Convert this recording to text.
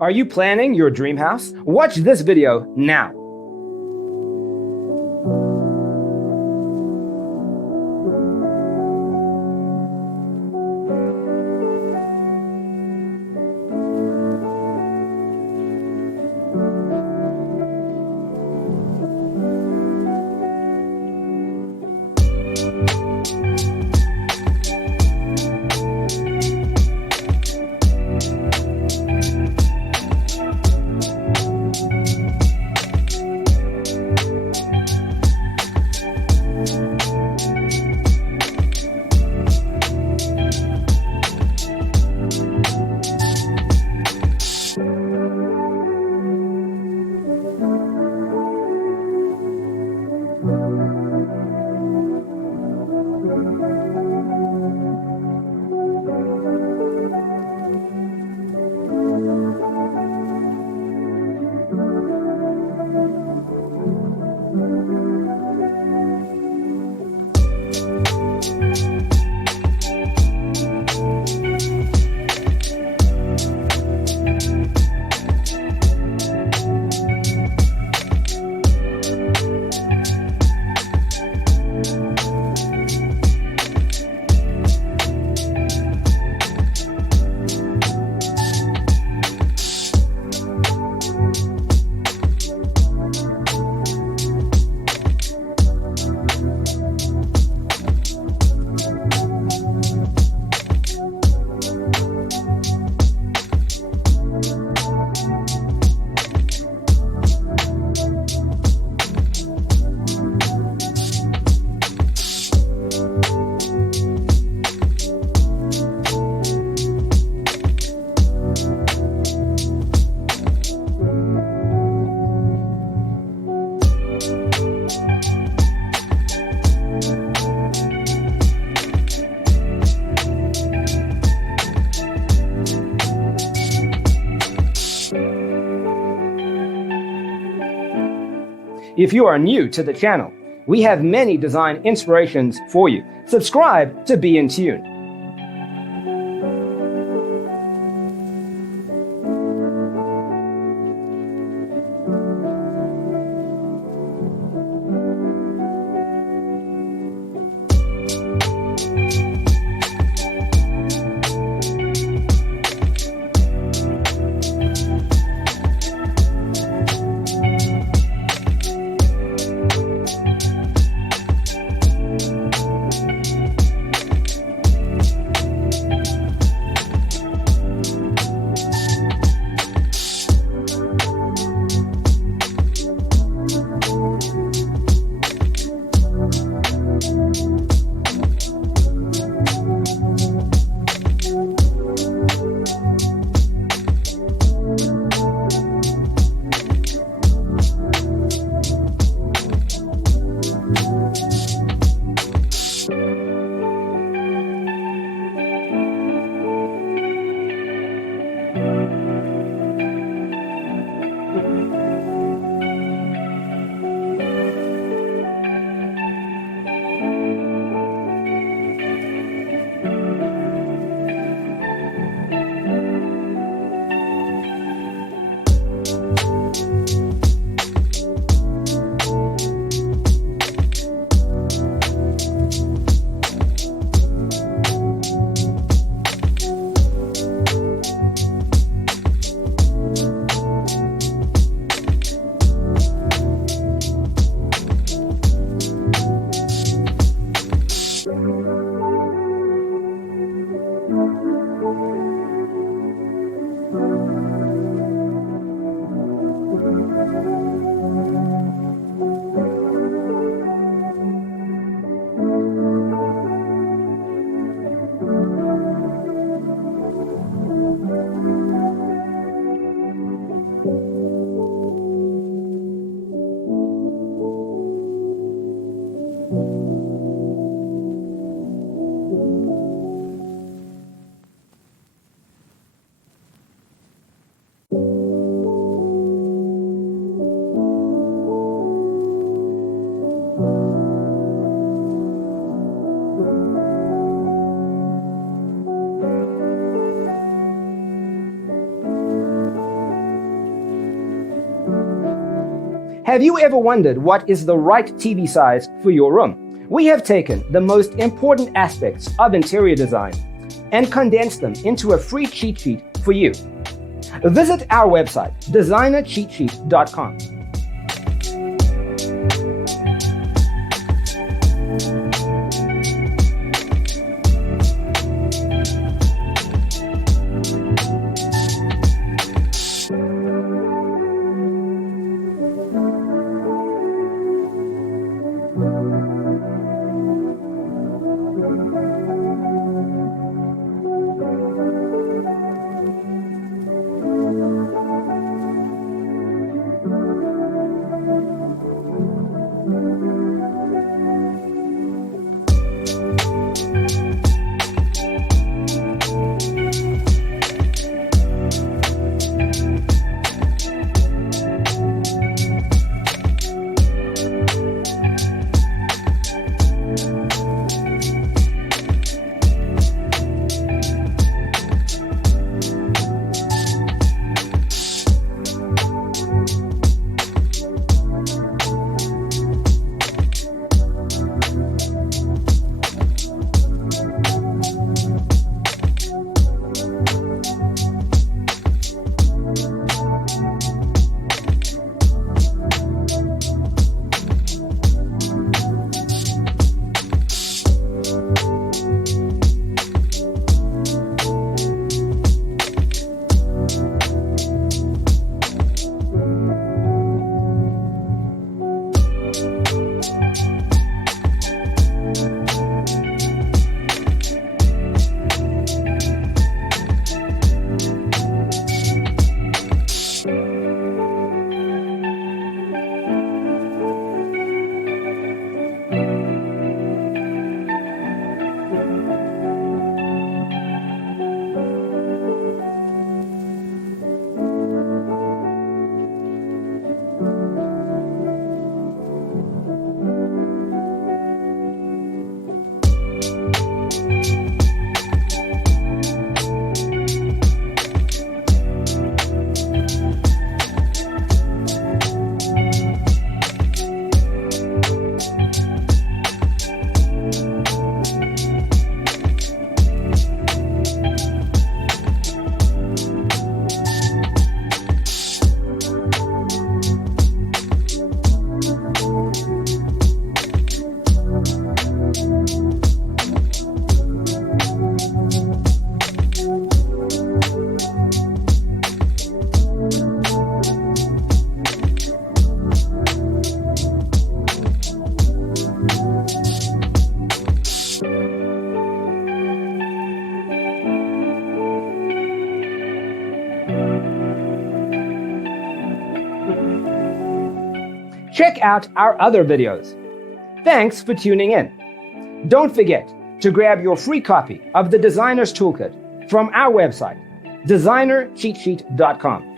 Are you planning your dream house? Watch this video now. If you are new to the channel, we have many design inspirations for you. Subscribe to be in tune. Have you ever wondered what is the right TV size for your room? We have taken the most important aspects of interior design and condensed them into a free cheat sheet for you. Visit our website, designercheatsheet.com. Check out our other videos. Thanks for tuning in. Don't forget to grab your free copy of the Designer's Toolkit from our website, designercheatsheet.com.